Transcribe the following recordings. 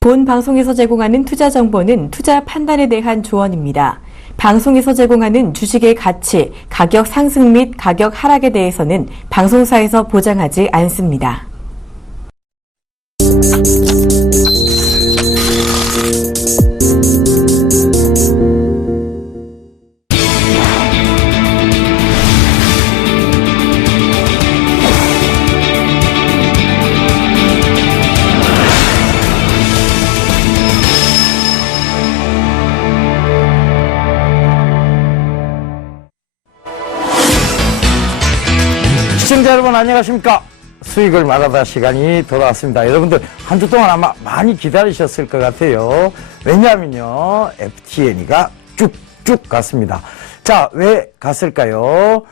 본 방송에서 제공하는 투자 정보는 투자 판단에 대한 조언입니다. 방송에서 제공하는 주식의 가치, 가격 상승 및 가격 하락에 대해서는 방송사에서 보장하지 않습니다. 시청자 여러분 안녕하십니까? 수익을 말하다 시간이 돌아왔습니다. 여러분들 한 주 동안 아마 많이 기다리셨을 것 같아요. 왜냐하면요 FTN이가 쭉쭉 갔습니다. 자, 왜 갔을까요?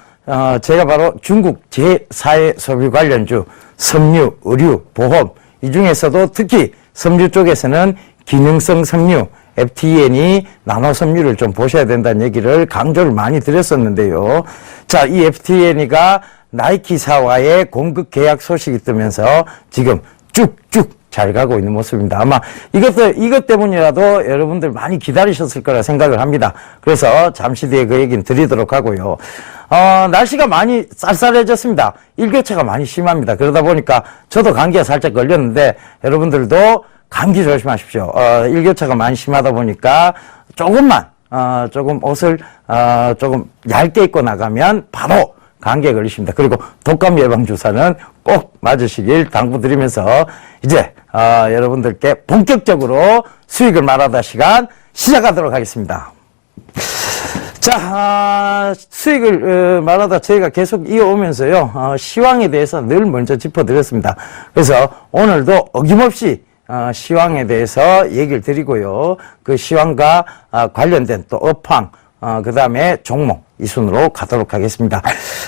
제가 바로 중국 제4의 소비 관련주 섬유, 의류, 보험 이 중에서도 특히 섬유 쪽에서는 기능성 섬유 FTN이 나노 섬유를 좀 보셔야 된다는 얘기를 강조를 많이 드렸었는데요. 자, 이 FTN이가 나이키사와의 공급 계약 소식이 뜨면서 지금 쭉쭉 잘 가고 있는 모습입니다. 아마 이것 때문이라도 여러분들 많이 기다리셨을 거라 생각을 합니다. 그래서 잠시 뒤에 그 얘기는 드리도록 하고요. 날씨가 많이 쌀쌀해졌습니다. 일교차가 많이 심합니다. 그러다 보니까 저도 감기가 살짝 걸렸는데 여러분들도 감기 조심하십시오. 일교차가 많이 심하다 보니까 조금 옷을 조금 얇게 입고 나가면 바로 감기에 걸리십니다. 그리고 독감 예방 주사는 꼭 맞으시길 당부드리면서 이제 여러분들께 본격적으로 수익을 말하다 시간 시작하도록 하겠습니다. 자, 수익을 말하다 저희가 계속 이어오면서요 시황에 대해서 늘 먼저 짚어드렸습니다. 그래서 오늘도 어김없이 시황에 대해서 얘기를 드리고요. 그 시황과 관련된 또 업황 그 다음에 종목 이 순으로 가도록 하겠습니다.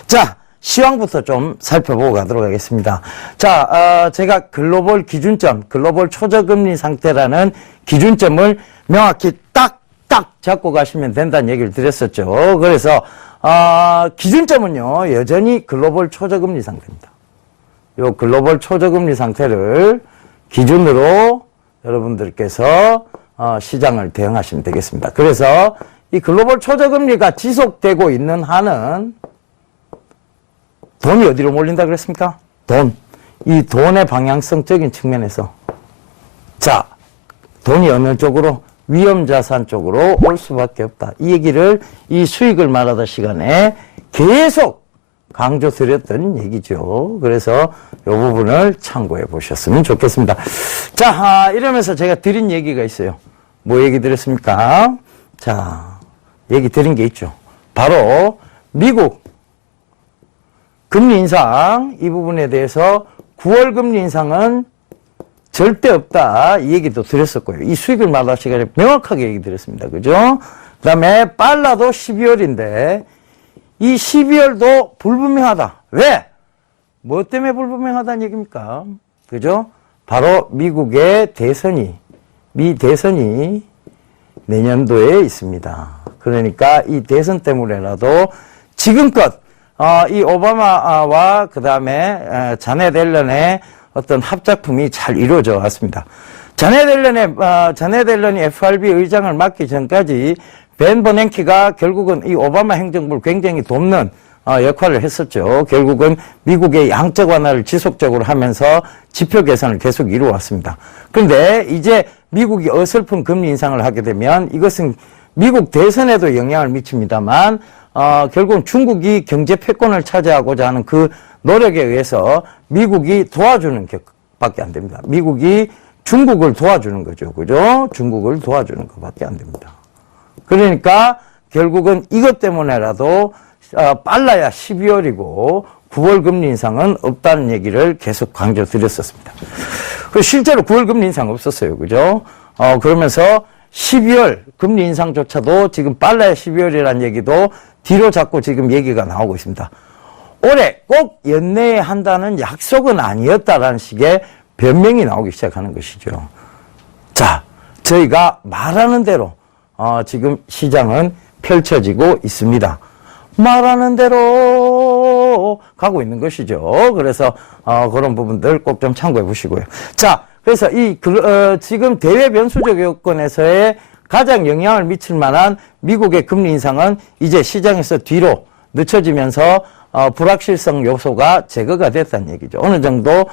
자, 시황부터 좀 살펴보고 가도록 하겠습니다. 자, 제가 글로벌 기준점, 글로벌 초저금리 상태라는 기준점을 명확히 딱 잡고 가시면 된다는 얘기를 드렸었죠. 그래서 기준점은요 여전히 글로벌 초저금리 상태입니다. 요 글로벌 초저금리 상태를 기준으로 여러분들께서 시장을 대응하시면 되겠습니다. 그래서 이 글로벌 초저금리가 지속되고 있는 한은 돈이 어디로 몰린다 그랬습니까? 이 돈의 방향성적인 측면에서 자, 돈이 어느 쪽으로 위험자산 쪽으로 올 수밖에 없다. 이 얘기를 이 수익을 말하다 시간에 계속 강조드렸던 얘기죠. 그래서 이 부분을 참고해 보셨으면 좋겠습니다. 자, 이러면서 제가 드린 얘기가 있어요. 뭐 얘기 드렸습니까? 자, 얘기 드린 게 있죠. 바로 미국 금리 인상 이 부분에 대해서 9월 금리 인상은 절대 없다. 이 얘기도 드렸었고요. 이 수익을 말할 시간에 명확하게 얘기 드렸습니다. 그죠? 그 다음에 빨라도 12월인데 이 12월도 불분명하다. 왜? 뭐 때문에 불분명하다는 얘기입니까? 그죠? 바로 미국의 미 대선이 내년도에 있습니다. 그러니까 이 대선 때문에라도 지금껏 이 오바마와 그 다음에 자넷 옐런의 어떤 합작품이 잘 이루어져 왔습니다. 자넷 옐런이 FRB 의장을 맡기 전까지 벤 버냉키가 결국은 이 오바마 행정부를 굉장히 돕는 역할을 했었죠. 결국은 미국의 양적 완화를 지속적으로 하면서 지표 개선을 계속 이루어왔습니다. 그런데 이제 미국이 어설픈 금리 인상을 하게 되면 이것은 미국 대선에도 영향을 미칩니다만 결국은 중국이 경제 패권을 차지하고자 하는 그 노력에 의해서 미국이 도와주는 것밖에 안 됩니다. 미국이 중국을 도와주는 거죠. 그죠? 중국을 도와주는 것밖에 안 됩니다. 그러니까 결국은 이것 때문에라도 빨라야 12월이고 9월 금리 인상은 없다는 얘기를 계속 강조드렸었습니다. 실제로 9월 금리 인상 없었어요. 그죠? 그러면서 12월 금리 인상조차도 지금 빨라야 12월이라는 얘기도 뒤로 자꾸 지금 얘기가 나오고 있습니다. 올해 꼭 연내에 한다는 약속은 아니었다라는 식의 변명이 나오기 시작하는 것이죠. 자, 저희가 말하는 대로 지금 시장은 펼쳐지고 있습니다. 말하는 대로 가고 있는 것이죠. 그래서 그런 부분들 꼭 좀 참고해 보시고요. 자, 그래서 지금 대외 변수적 요건에서의 가장 영향을 미칠 만한 미국의 금리 인상은 이제 시장에서 뒤로 늦춰지면서 불확실성 요소가 제거가 됐다는 얘기죠. 어느 정도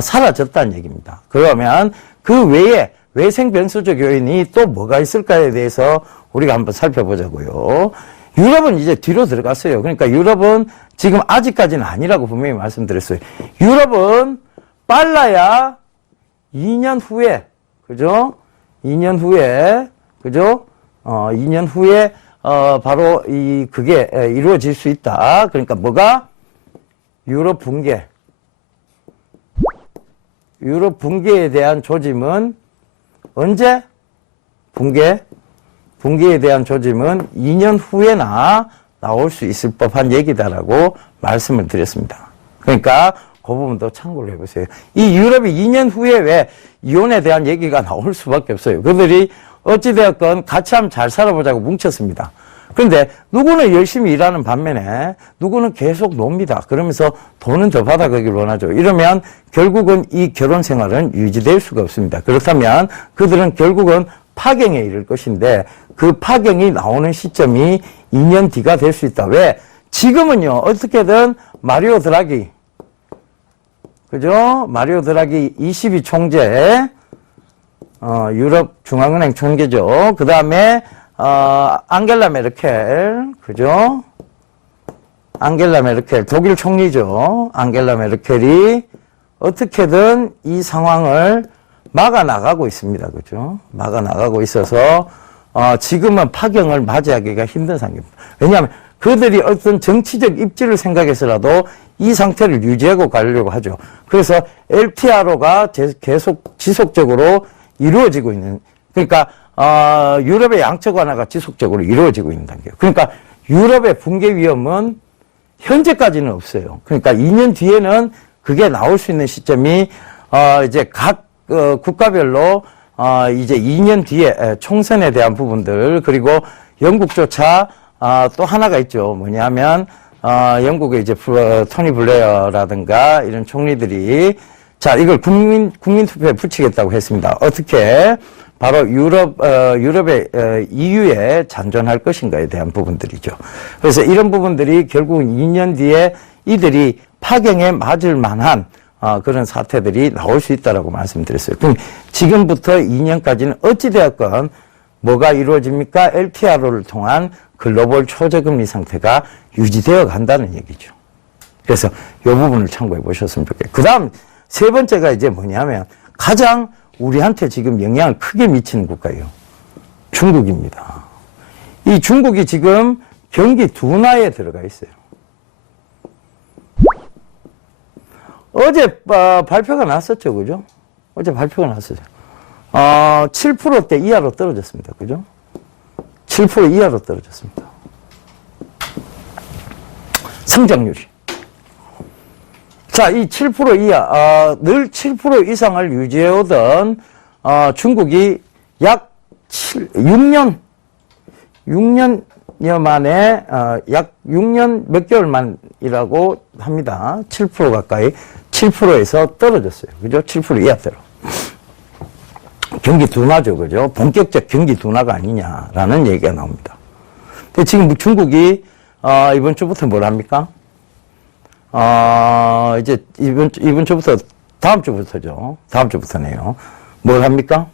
사라졌다는 얘기입니다. 그러면 그 외에 외생 변수적 요인이 또 뭐가 있을까에 대해서 우리가 한번 살펴보자고요. 유럽은 이제 뒤로 들어갔어요. 그러니까 유럽은 지금 아직까지는 아니라고 분명히 말씀드렸어요. 유럽은 빨라야 2년 후에, 그죠? 2년 후에, 그죠? 2년 후에, 바로 그게 이루어질 수 있다. 그러니까 뭐가? 유럽 붕괴. 유럽 붕괴에 대한 조짐은 언제? 붕괴에 대한 조짐은 2년 후에나 나올 수 있을 법한 얘기다라고 말씀을 드렸습니다. 그러니까 그 부분도 참고를 해보세요. 이 유럽이 2년 후에 왜 이혼에 대한 얘기가 나올 수밖에 없어요. 그들이 어찌되었건 같이 한번 잘 살아보자고 뭉쳤습니다. 그런데 누구는 열심히 일하는 반면에 누구는 계속 놉니다. 그러면서 돈은 더 받아가길 원하죠. 이러면 결국은 이 결혼 생활은 유지될 수가 없습니다. 그렇다면 그들은 결국은 파경에 이를 것인데 그 파경이 나오는 시점이 2년 뒤가 될 수 있다. 왜? 지금은요, 어떻게든 마리오 드라기, 그죠? 마리오 드라기 22 총재, 유럽 중앙은행 총재죠. 그 다음에, 앙겔라 메르켈, 그죠? 앙겔라 메르켈, 독일 총리죠. 앙겔라 메르켈이 어떻게든 이 상황을 막아 나가고 있습니다. 그죠? 막아 나가고 있어서, 지금은 파경을 맞이하기가 힘든 상황입니다. 왜냐하면 그들이 어떤 정치적 입지를 생각해서라도 이 상태를 유지하고 가려고 하죠. 그래서 LTRO가 계속 지속적으로 이루어지고 있는, 그러니까, 유럽의 양적 완화가 지속적으로 이루어지고 있는 단계예요. 그러니까 유럽의 붕괴 위험은 현재까지는 없어요. 그러니까 2년 뒤에는 그게 나올 수 있는 시점이, 이제 각 국가별로 이제 2년 뒤에 총선에 대한 부분들, 그리고 영국조차 또 하나가 있죠. 뭐냐면 영국의 이제 토니 블레어라든가 이런 총리들이 자 이걸 국민 투표에 붙이겠다고 했습니다. 어떻게 바로 유럽의 EU에 잔존할 것인가에 대한 부분들이죠. 그래서 이런 부분들이 결국은 2년 뒤에 이들이 파경에 맞을 만한 그런 사태들이 나올 수 있다라고 말씀드렸어요. 그럼 지금부터 2년까지는 어찌되었건 뭐가 이루어집니까? LTRO를 통한 글로벌 초저금리 상태가 유지되어 간다는 얘기죠. 그래서 이 부분을 참고해 보셨으면 좋겠고. 그 다음 세 번째가 이제 뭐냐면 가장 우리한테 지금 영향을 크게 미치는 국가예요. 중국입니다. 이 중국이 지금 경기 둔화에 들어가 있어요. 어제 발표가 났었죠, 그죠? 어제 발표가 났었죠. 7%대 이하로 떨어졌습니다, 그죠? 7% 이하로 떨어졌습니다. 성장률이. 자, 이 7% 이하, 늘 7% 이상을 유지해오던 중국이 약 6년여 만에, 약 6년 몇 개월 만이라고 합니다. 7% 가까이, 7%에서 떨어졌어요. 그죠? 7% 이하대로. 경기 둔화죠. 그죠? 본격적 경기 둔화가 아니냐라는 얘기가 나옵니다. 근데 지금 중국이, 이번 주부터 뭘 합니까? 이제 이번 주부터, 다음 주부터죠. 다음 주부터네요. 뭘 합니까?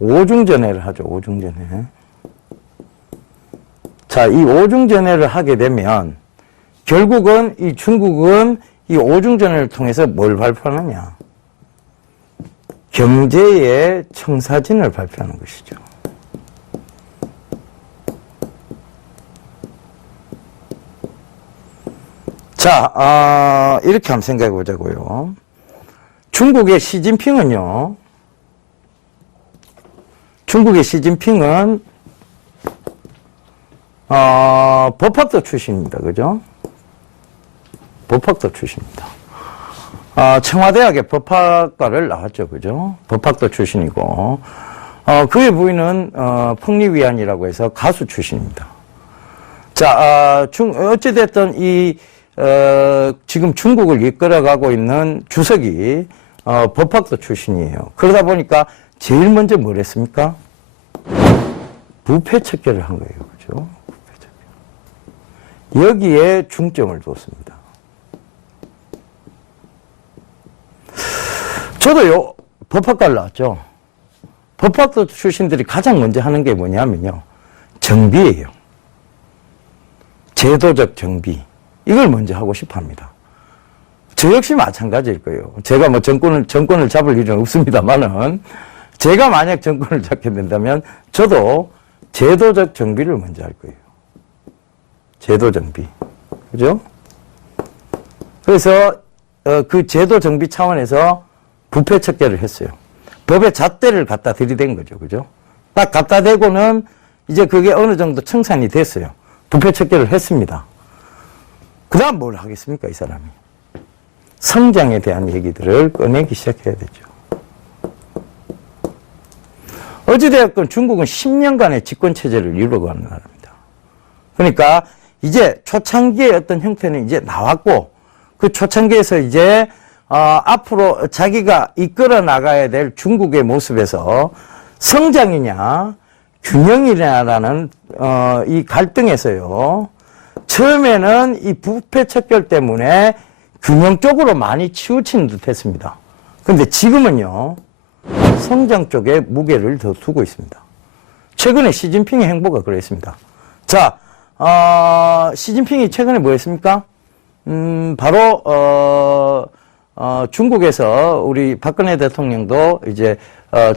오중전회를 하죠. 오중전회. 자, 이 오중전회를 하게 되면 결국은 이 중국은 이 오중전회를 통해서 뭘 발표하느냐? 경제의 청사진을 발표하는 것이죠. 자, 이렇게 한번 생각해 보자고요. 중국의 시진핑은요, 법학도 출신입니다. 그죠? 법학도 출신입니다. 청와대학의 법학과를 나왔죠. 그죠? 법학도 출신이고, 그의 부인은, 펑리위안이라고 해서 가수 출신입니다. 자, 어찌됐든 지금 중국을 이끌어가고 있는 주석이, 법학도 출신이에요. 그러다 보니까 제일 먼저 뭘 했습니까? 부패 척결을 한 거예요. 그죠? 부패 척결. 여기에 중점을 뒀습니다. 저도요, 법학과를 나왔죠. 법학도 출신들이 가장 먼저 하는 게 뭐냐면요. 정비예요. 제도적 정비. 이걸 먼저 하고 싶어 합니다. 저 역시 마찬가지일 거예요. 제가 뭐 정권을 잡을 일은 없습니다만은, 제가 만약 정권을 잡게 된다면, 저도 제도적 정비를 먼저 할 거예요. 제도 정비. 그죠? 그래서, 그 제도 정비 차원에서 부패 척결을 했어요. 법의 잣대를 갖다 들이댄 거죠. 그죠? 딱 갖다 대고는 이제 그게 어느 정도 청산이 됐어요. 부패 척결을 했습니다. 그 다음 뭘 하겠습니까, 이 사람이? 성장에 대한 얘기들을 꺼내기 시작해야 되죠. 어찌되었건 중국은 10년간의 집권체제를 이루어가는 나라입니다. 그러니까 이제 초창기의 어떤 형태는 이제 나왔고, 그 초창기에서 이제 앞으로 자기가 이끌어 나가야 될 중국의 모습에서 성장이냐 균형이냐라는 이 갈등에서요. 처음에는 이 부패 척결 때문에 균형 쪽으로 많이 치우치는 듯 했습니다. 그런데 지금은요. 성장 쪽에 무게를 더 두고 있습니다. 최근에 시진핑의 행보가 그랬습니다. 자, 시진핑이 최근에 뭐 했습니까? 바로 중국에서 우리 박근혜 대통령도 이제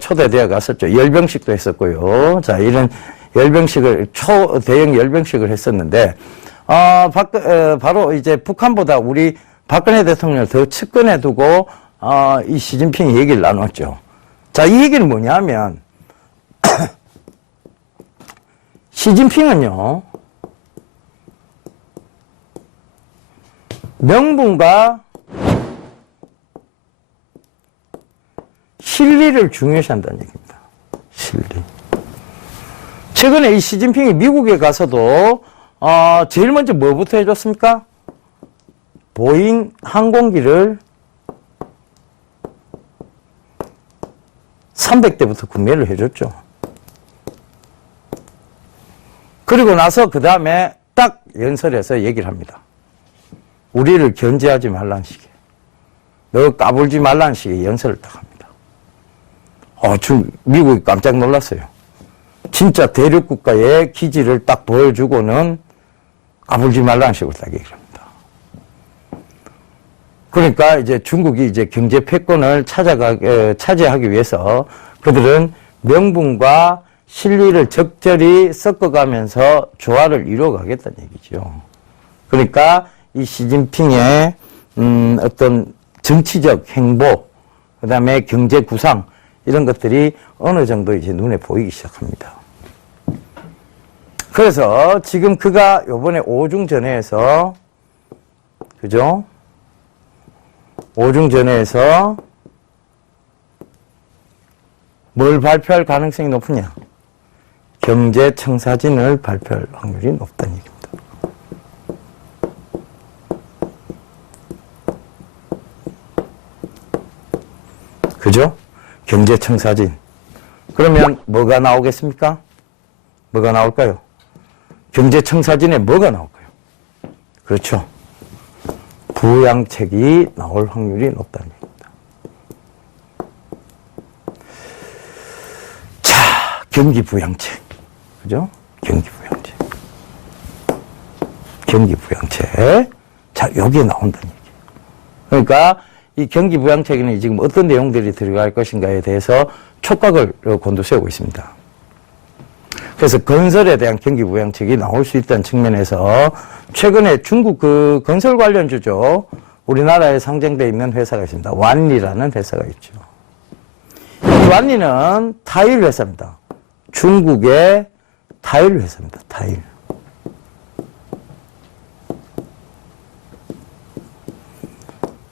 초대되어 갔었죠. 열병식도 했었고요. 자, 이런 열병식을 초대형 열병식을 했었는데 바로 이제 북한보다 우리 박근혜 대통령을 더 측근에 두고 이 시진핑이 얘기를 나눴죠. 자, 이 얘기는 뭐냐면 시진핑은요. 명분과 실리를 중요시한다는 얘기입니다. 실리. 최근에 이 시진핑이 미국에 가서도 제일 먼저 뭐부터 해줬습니까? 보잉 항공기를 300대부터 구매를 해줬죠. 그리고 나서 그 다음에 딱 연설해서 얘기를 합니다. 우리를 견제하지 말라는 식의, 너 까불지 말라는 식의 연설을 딱 합니다. 미국이 깜짝 놀랐어요. 진짜 대륙국가의 기지를 딱 보여주고는 까불지 말라는 식으로 딱 얘기를 합니다. 그러니까 이제 중국이 이제 경제 패권을 차지하기 위해서 그들은 명분과 실리를 적절히 섞어가면서 조화를 이루어가겠다는 얘기죠. 그러니까 이 시진핑의 어떤 정치적 행보, 그 다음에 경제 구상 이런 것들이 어느 정도 이제 눈에 보이기 시작합니다. 그래서 지금 그가 요번에 오중전회에서 그죠? 오중전회에서 뭘 발표할 가능성이 높으냐? 경제청사진을 발표할 확률이 높다는 얘기입니다. 그죠? 경제청사진. 그러면 뭐가 나오겠습니까? 뭐가 나올까요? 경제청사진에 뭐가 나올까요? 그렇죠. 부양책이 나올 확률이 높다는 얘기입니다. 자, 경기부양책. 그죠? 경기부양책. 경기부양책. 자, 여기에 나온다는 얘기예요. 그러니까 이 경기부양책에는 지금 어떤 내용들이 들어갈 것인가에 대해서 촉각을 곤두세우고 있습니다. 그래서 건설에 대한 경기부양책이 나올 수 있다는 측면에서 최근에 중국 그 건설 관련주죠. 우리나라에 상장되어 있는 회사가 있습니다. 완리라는 회사가 있죠. 이 완리는 타일 회사입니다. 중국의 타일 회사입니다. 타일.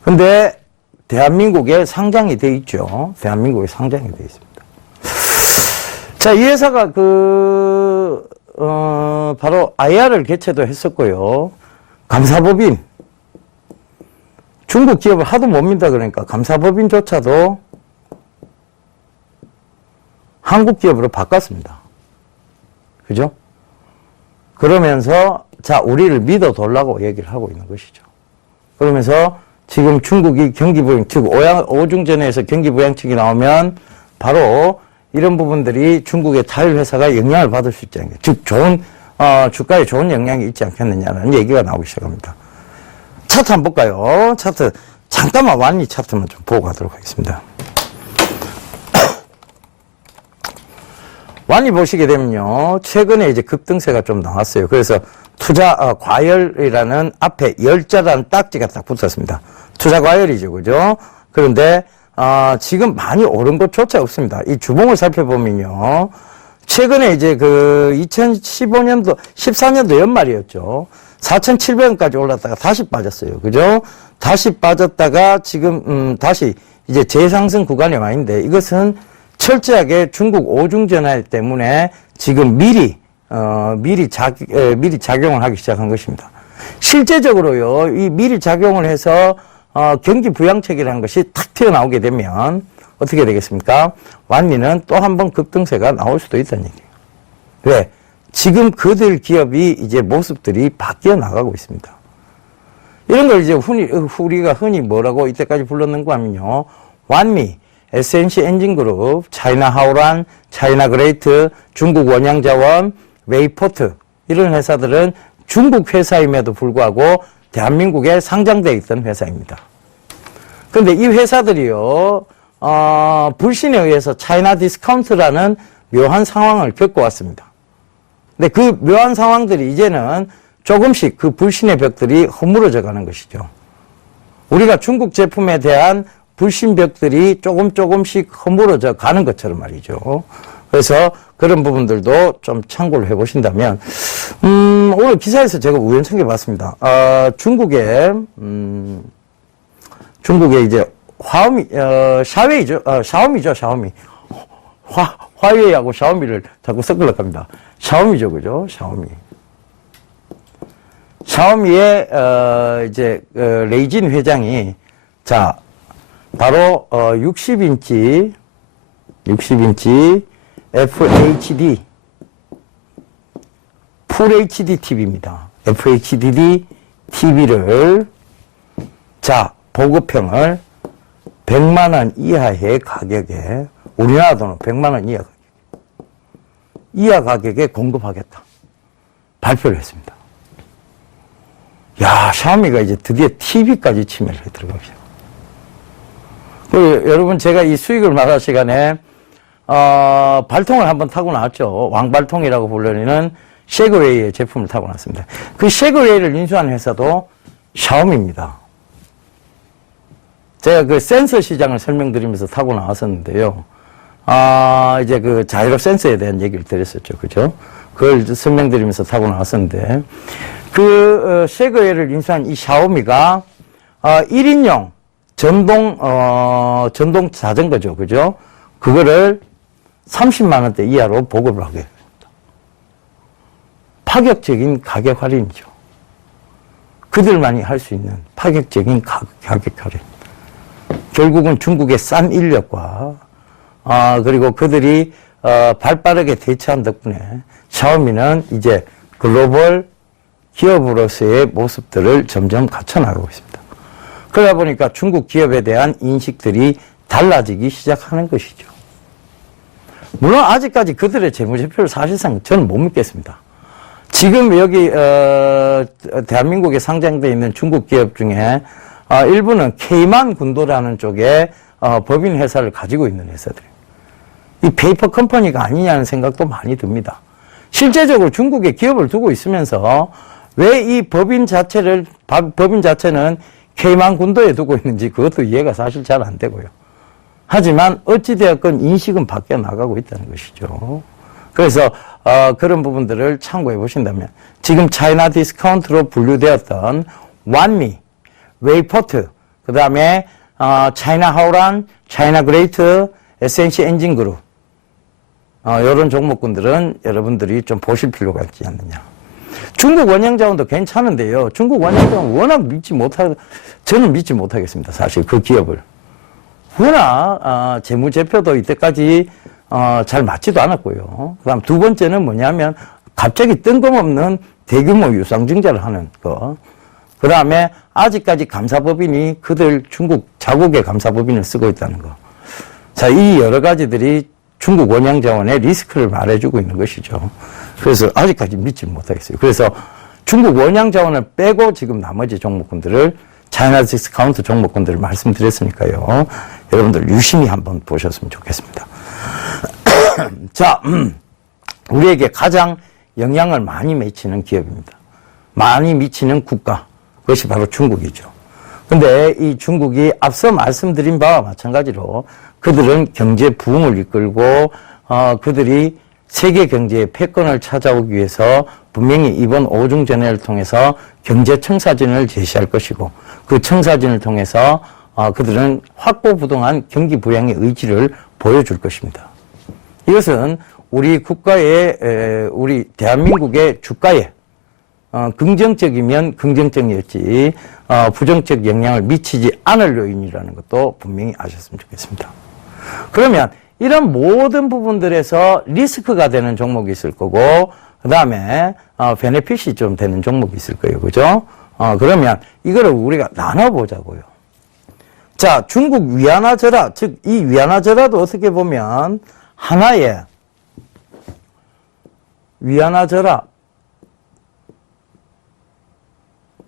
근데 대한민국에 상장이 돼 있죠. 대한민국에 상장이 돼 있습니다. 자, 이 회사가 바로 IR을 개최도 했었고요. 감사법인, 중국 기업을 하도 못 믿다 그러니까 감사법인조차도 한국 기업으로 바꿨습니다. 그죠? 그러면서 자, 우리를 믿어달라고 얘기를 하고 있는 것이죠. 그러면서 지금 중국이 경기부양, 즉 오중전에서 경기부양책이 나오면 바로 이런 부분들이 중국의 자율회사가 영향을 받을 수 있지 않겠냐. 즉 좋은 주가에 좋은 영향이 있지 않겠느냐는 얘기가 나오기 시작합니다. 차트 한번 볼까요? 차트 잠깐만 완리 차트만 좀 보고 가도록 하겠습니다. 완리 보시게 되면요, 최근에 이제 급등세가 좀 나왔어요. 그래서 투자 과열이라는 앞에 열자라는 딱지가 딱 붙었습니다. 투자 과열이죠, 그죠? 그런데 지금 많이 오른 것조차 없습니다. 이 주봉을 살펴보면요, 최근에 이제 그 2015년도 14년도 연말이었죠. 4,700원까지 올랐다가 다시 빠졌어요, 그죠? 다시 빠졌다가 지금 다시 이제 재상승 구간에 와 있는데, 이것은 철저하게 중국 오중전화 때문에 지금 미리 작용을 하기 시작한 것입니다. 실제적으로요, 이 미리 작용을 해서 경기 부양책이라는 것이 탁 튀어나오게 되면 어떻게 되겠습니까? 완리는 또 한 번 급등세가 나올 수도 있다는 얘기예요. 왜? 지금 그들 기업이 이제 모습들이 바뀌어 나가고 있습니다. 이런 걸 이제 우리가 흔히 뭐라고 이때까지 불렀는가 하면요, 완미, SNC 엔진그룹, 차이나 하오란, 차이나 그레이트, 중국 원양자원, 웨이포트, 이런 회사들은 중국 회사임에도 불구하고 대한민국에 상장되어 있던 회사입니다. 그런데 이 회사들이요, 불신에 의해서 차이나 디스카운트라는 묘한 상황을 겪어왔습니다. 근데 그 묘한 상황들이 이제는 조금씩 그 불신의 벽들이 허물어져 가는 것이죠. 우리가 중국 제품에 대한 불신벽들이 조금씩 허물어져 가는 것처럼 말이죠. 그래서 그런 부분들도 좀 참고를 해보신다면, 오늘 기사에서 제가 우연찮게 봤습니다. 중국에 이제 샤오미죠. 화웨이하고 샤오미를 자꾸 섞으려고 합니다. 샤오미죠, 그죠? 샤오미의, 이제, 레이진 회장이, 자, 바로 60인치 FHD 풀 HD TV입니다. FHD TV를 자 보급형을 100만 원 이하의 가격에, 우리나라 돈은 100만 원 이하 가격에 공급하겠다 발표를 했습니다. 야, 샤오미가 이제 드디어 TV까지 침해를 해 들어갑니다. 여러분, 제가 이 수익을 말할 시간에, 발통을 한번 타고 나왔죠. 왕발통이라고 불리는 쉐그웨이의 제품을 타고 나왔습니다. 그 쉐그웨이를 인수한 회사도 샤오미입니다. 제가 그 센서 시장을 설명드리면서 타고 나왔었는데요. 이제 그 자이로 센서에 대한 얘기를 드렸었죠. 그죠? 그걸 설명드리면서 타고 나왔었는데, 그, 쉐그웨이를 인수한 이 샤오미가, 1인용, 전동 자전거죠. 그죠? 그거를 30만원대 이하로 보급을 하게 됩니다. 파격적인 가격 할인이죠. 그들만이 할 수 있는 파격적인 가격 할인. 결국은 중국의 싼 인력과, 그리고 그들이, 발빠르게 대처한 덕분에 샤오미는 이제 글로벌 기업으로서의 모습들을 점점 갖춰나가고 있습니다. 그러다 보니까 중국 기업에 대한 인식들이 달라지기 시작하는 것이죠. 물론 아직까지 그들의 재무제표를 사실상 저는 못 믿겠습니다. 지금 여기 대한민국에 상장되어 있는 중국 기업 중에 일부는 K만 군도라는 쪽에 법인 회사를 가지고 있는 회사들이에요. 이 페이퍼 컴퍼니가 아니냐는 생각도 많이 듭니다. 실제적으로 중국에 기업을 두고 있으면서 왜 이 법인 자체는 K만 군도에 두고 있는지 그것도 이해가 사실 잘 안 되고요. 하지만 어찌되었건 인식은 바뀌어 나가고 있다는 것이죠. 그래서 그런 부분들을 참고해 보신다면 지금 차이나 디스카운트로 분류되었던 완미, 웨이포트, 그 다음에 차이나 하오란, 차이나 그레이트, SNC 엔진그룹 이런 종목군들은 여러분들이 좀 보실 필요가 있지 않느냐. 중국 원양 자원도 괜찮은데요. 중국 원양 자원 워낙 저는 믿지 못하겠습니다. 사실 그 기업을. 워낙 재무제표도 이때까지 잘 맞지도 않았고요. 그다음 두 번째는 뭐냐면 갑자기 뜬금없는 대규모 유상증자를 하는 거. 그다음에 아직까지 감사법인이 그들 중국 자국의 감사법인을 쓰고 있다는 거. 자, 이 여러 가지들이 중국 원양 자원의 리스크를 말해주고 있는 것이죠. 그래서 아직까지 믿지 못하겠어요. 그래서 중국 원양 자원을 빼고 지금 나머지 종목군들을 차이나 디스카운트 종목군들을 말씀드렸으니까요. 여러분들 유심히 한번 보셨으면 좋겠습니다. 자, 우리에게 가장 영향을 많이 미치는 기업입니다. 많이 미치는 국가. 그것이 바로 중국이죠. 근데 이 중국이 앞서 말씀드린 바와 마찬가지로 그들은 경제 부흥을 이끌고 그들이 세계 경제의 패권을 찾아오기 위해서 분명히 이번 오중전회를 통해서 경제 청사진을 제시할 것이고 그 청사진을 통해서 그들은 확고부동한 경기 부양의 의지를 보여줄 것입니다. 이것은 우리 국가의 우리 대한민국의 주가에 긍정적이면 긍정적이었지 부정적 영향을 미치지 않을 요인이라는 것도 분명히 아셨으면 좋겠습니다. 그러면 이런 모든 부분들에서 리스크가 되는 종목이 있을 거고 그 다음에 베네핏이 좀 되는 종목이 있을 거예요. 그죠? 그러면 이거를 우리가 나눠보자고요. 자, 중국 위안화절하, 즉 이 위안화절하도 어떻게 보면 하나의 위안화절하,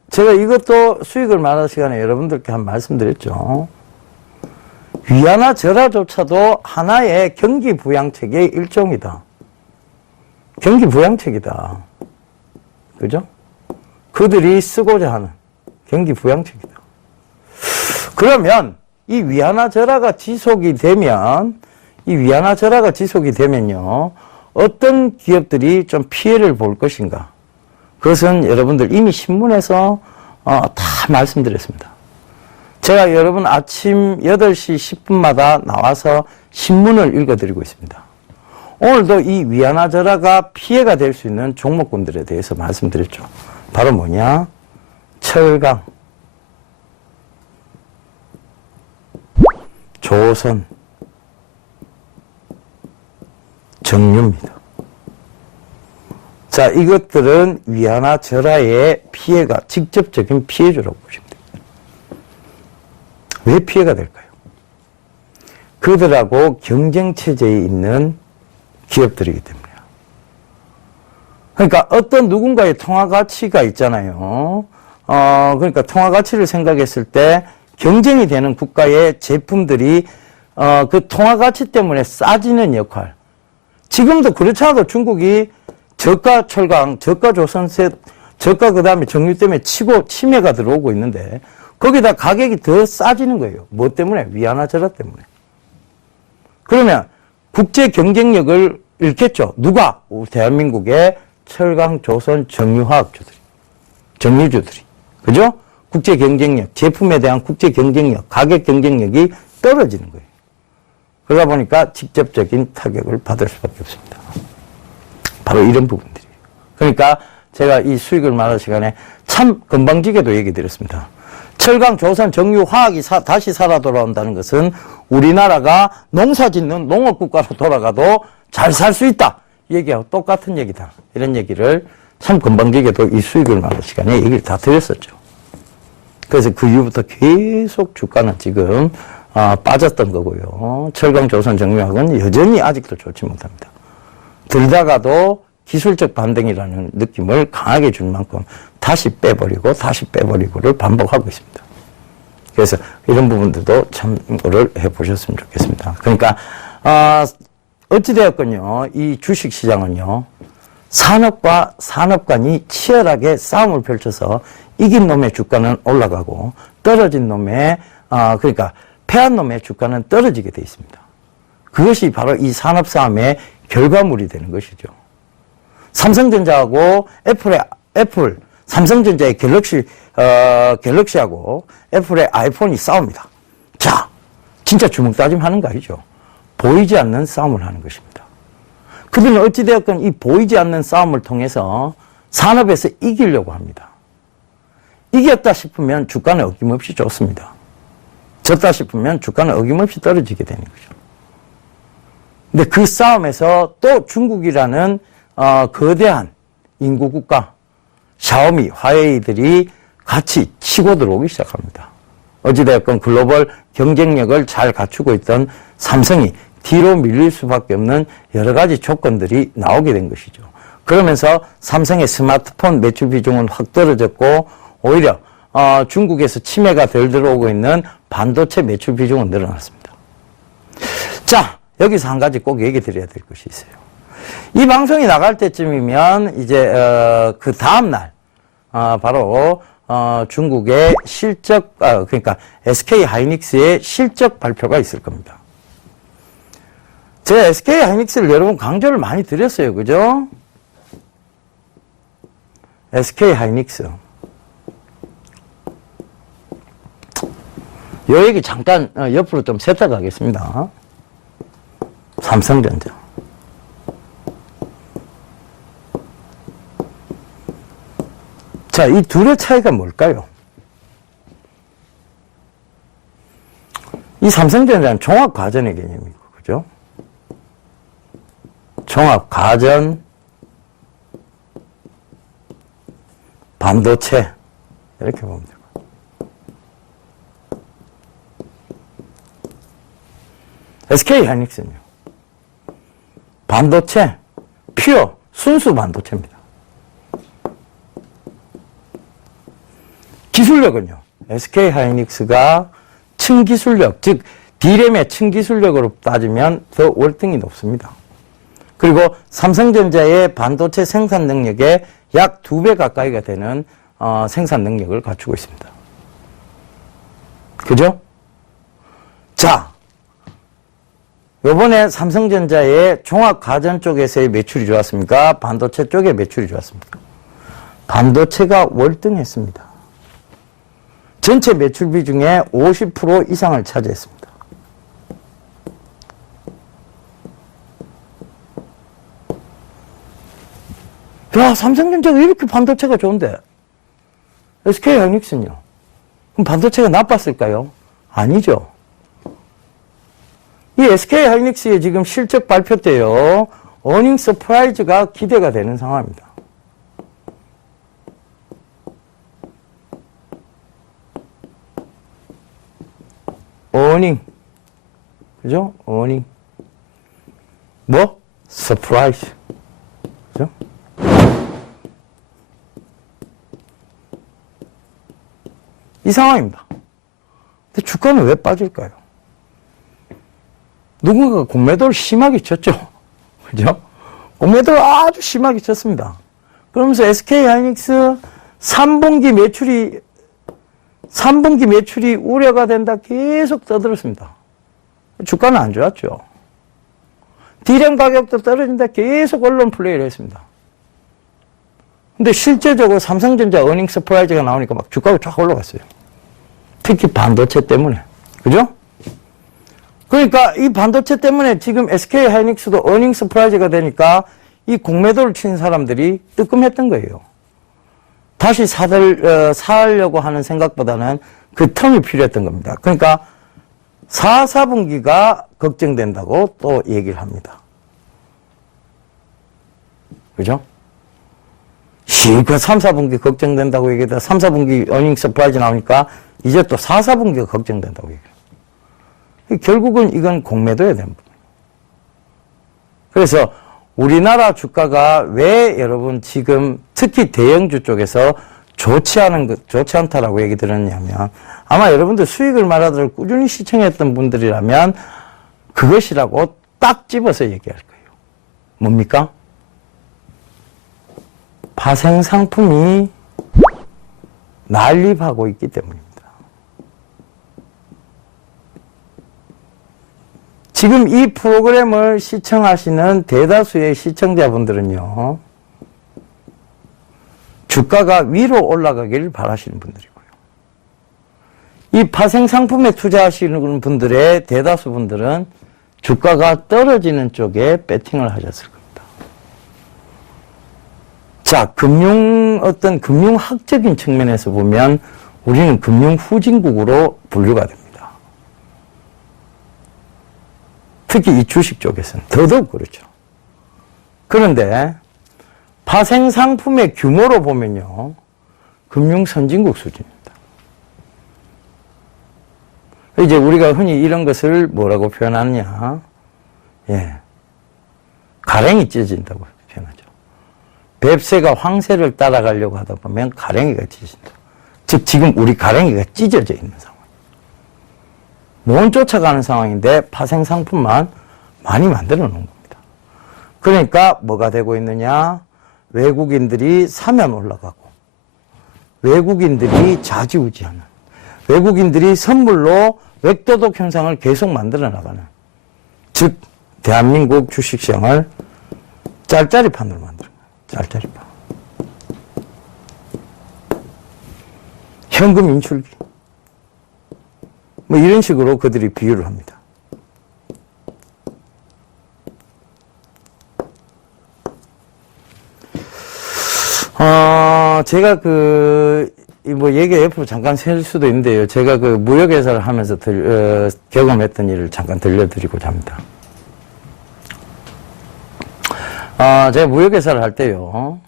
제가 이것도 수익을 말할 시간에 여러분들께 한 말씀드렸죠. 위안화절하조차도 하나의 경기 부양책의 일종이다. 경기 부양책이다. 그죠? 그들이 쓰고자 하는 경기 부양책이다. 그러면 이 위안화절하가 지속이 되면요, 어떤 기업들이 좀 피해를 볼 것인가? 그것은 여러분들 이미 신문에서 다 말씀드렸습니다. 제가 여러분 아침 8시 10분마다 나와서 신문을 읽어드리고 있습니다. 오늘도 이 위안화절하가 피해가 될 수 있는 종목군들에 대해서 말씀드렸죠. 바로 뭐냐? 철강, 조선, 정유입니다. 자, 이것들은 위안화절하의 피해가 직접적인 피해주라고 보시면 됩니다. 왜 피해가 될까요? 그들하고 경쟁체제에 있는 기업들이기 때문이에요. 그러니까 어떤 누군가의 통화가치가 있잖아요. 그러니까 통화가치를 생각했을 때 경쟁이 되는 국가의 제품들이 그 통화가치 때문에 싸지는 역할. 지금도 그렇지 않아도 중국이 저가 철강, 저가 조선세, 저가 그 다음에 정유 때문에 치매가 들어오고 있는데 거기다 가격이 더 싸지는 거예요. 뭐 때문에? 위안화절하 때문에. 그러면 국제 경쟁력을 잃겠죠. 누가? 우리 대한민국의 철강, 조선, 정유화학주들이, 정유주들이. 그죠? 국제 경쟁력, 제품에 대한 국제 경쟁력, 가격 경쟁력이 떨어지는 거예요. 그러다 보니까 직접적인 타격을 받을 수밖에 없습니다. 바로 이런 부분들이에요. 그러니까 제가 이 수익을 말할 시간에 참 건방지게도 얘기 드렸습니다. 철강, 조선, 정유, 화학이 다시 살아 돌아온다는 것은 우리나라가 농사 짓는 농업국가로 돌아가도 잘 살 수 있다. 얘기하고 똑같은 얘기다. 이런 얘기를 참 건방지게도 이 수익을 말할 시간에 얘기를 다 드렸었죠. 그래서 그 이후부터 계속 주가는 지금 빠졌던 거고요. 철강, 조선, 정유화학은 여전히 아직도 좋지 못합니다. 들다가도 기술적 반등이라는 느낌을 강하게 줄 만큼 다시 빼버리고를 반복하고 있습니다. 그래서 이런 부분들도 참고를 해보셨으면 좋겠습니다. 그러니까 어찌되었건요, 이 주식시장은요, 산업과 산업간이 치열하게 싸움을 펼쳐서 이긴 놈의 주가는 올라가고 떨어진 놈의 그러니까 패한 놈의 주가는 떨어지게 돼 있습니다. 그것이 바로 이 산업 싸움의 결과물이 되는 것이죠. 삼성전자하고 삼성전자의 갤럭시하고 애플의 아이폰이 싸웁니다. 자, 진짜 주먹다짐 하는 거 아니죠? 보이지 않는 싸움을 하는 것입니다. 그들은 어찌되었건 이 보이지 않는 싸움을 통해서 산업에서 이기려고 합니다. 이겼다 싶으면 주가는 어김없이 좋습니다. 졌다 싶으면 주가는 어김없이 떨어지게 되는 거죠. 근데 그 싸움에서 또 중국이라는 거대한 인구국가, 샤오미, 화웨이들이 같이 치고 들어오기 시작합니다. 어찌되었건 글로벌 경쟁력을 잘 갖추고 있던 삼성이 뒤로 밀릴 수밖에 없는 여러 가지 조건들이 나오게 된 것이죠. 그러면서 삼성의 스마트폰 매출 비중은 확 떨어졌고 오히려 중국에서 치매가 덜 들어오고 있는 반도체 매출 비중은 늘어났습니다. 자, 여기서 한 가지 꼭 얘기 드려야 될 것이 있어요. 이 방송이 나갈 때쯤이면 이제 그 다음 날 바로 중국의 실적 그러니까 SK 하이닉스의 실적 발표가 있을 겁니다. 제가 SK 하이닉스를 여러분 강조를 많이 드렸어요. 그죠? SK 하이닉스. 요 얘기 잠깐 옆으로 좀 세탁하겠습니다. 삼성전자. 자, 이 둘의 차이가 뭘까요? 이 삼성전자는 종합가전의 개념이고, 그죠? 종합가전, 반도체, 이렇게 보면 되고. SK 하이닉스는요, 반도체, 퓨어, 순수 반도체입니다. 기술력은요, SK 하이닉스가 층기술력, 즉 D램의 층기술력으로 따지면 더 월등히 높습니다. 그리고 삼성전자의 반도체 생산 능력의 약 2배 가까이가 되는 생산 능력을 갖추고 있습니다. 그죠? 자, 요번에 삼성전자의 종합가전 쪽에서의 매출이 좋았습니까? 반도체 쪽의 매출이 좋았습니까? 반도체가 월등했습니다. 전체 매출 비중의 50% 이상을 차지했습니다. 야, 삼성전자가 이렇게 반도체가 좋은데 SK 하이닉스는요? 그럼 반도체가 나빴을까요? 아니죠. 이 SK 하이닉스의 지금 실적 발표 때요, 어닝 서프라이즈가 기대가 되는 상황입니다. 어닝. 그죠? 어닝. 뭐? 서프라이즈. 그죠? 이 상황입니다. 근데 주가는 왜 빠질까요? 누군가가 공매도를 심하게 쳤죠. 그죠? 공매도를 아주 심하게 쳤습니다. 그러면서 SK 하이닉스 3분기 매출이 우려가 된다 계속 떠들었습니다. 주가는 안 좋았죠. D램 가격도 떨어진다 계속 언론 플레이를 했습니다. 근데 실제적으로 삼성전자 어닝 서프라이즈가 나오니까 막 주가가 쫙 올라갔어요. 특히 반도체 때문에. 그죠? 그러니까 이 반도체 때문에 지금 SK 하이닉스도 어닝 서프라이즈가 되니까 이 공매도를 친 사람들이 뜨끔했던 거예요. 다시 사려고 하는 생각보다는 그 텀이 필요했던 겁니다. 그러니까 4분기가 걱정된다고 또 얘기를 합니다. 그죠? 실컷 3, 4분기 걱정된다고 얘기하다 3, 4분기 어닝 서프라이즈 나오니까 이제 또 4, 4분기가 걱정된다고 얘기해요. 결국은 이건 공매도해야 되는 부분이에요. 그래서 우리나라 주가가 왜 여러분 지금 특히 대형주 쪽에서 좋지 않다라고 얘기 들었냐면 아마 여러분들 수익을 말하도록 꾸준히 시청했던 분들이라면 그것이라고 딱 집어서 얘기할 거예요. 뭡니까? 파생 상품이 난립하고 있기 때문입니다. 지금 이 프로그램을 시청하시는 대다수의 시청자분들은요, 주가가 위로 올라가기를 바라시는 분들이고요. 이 파생 상품에 투자하시는 분들의 대다수 분들은 주가가 떨어지는 쪽에 배팅을 하셨을 겁니다. 자, 어떤 금융학적인 측면에서 보면 우리는 금융 후진국으로 분류가 됩니다. 특히 이 주식 쪽에서는 더더욱 그렇죠. 그런데 파생 상품의 규모로 보면요, 금융 선진국 수준입니다. 이제 우리가 흔히 이런 것을 뭐라고 표현하느냐, 예, 가랭이 찢어진다고 표현하죠. 뱁새가 황새를 따라가려고 하다 보면 가랭이가 찢어진다. 즉 지금 우리 가랭이가 찢어져 있는 상황. 못 쫓아가는 상황인데 파생 상품만 많이 만들어 놓은 겁니다. 그러니까 뭐가 되고 있느냐? 외국인들이 사면 올라가고, 외국인들이 좌지우지하는, 외국인들이 선물로 웹도덕 현상을 계속 만들어 나가는, 즉 대한민국 주식시장을 짤짤이판으로 만드는 거예요. 짤짤이판. 현금 인출기. 뭐 이런 식으로 그들이 비유를 합니다. 제가 뭐 얘기 옆으로 잠깐 셀 수도 있는데요. 제가 무역회사를 하면서 경험했던 일을 잠깐 들려드리고자 합니다. 제가 무역회사를 할 때요,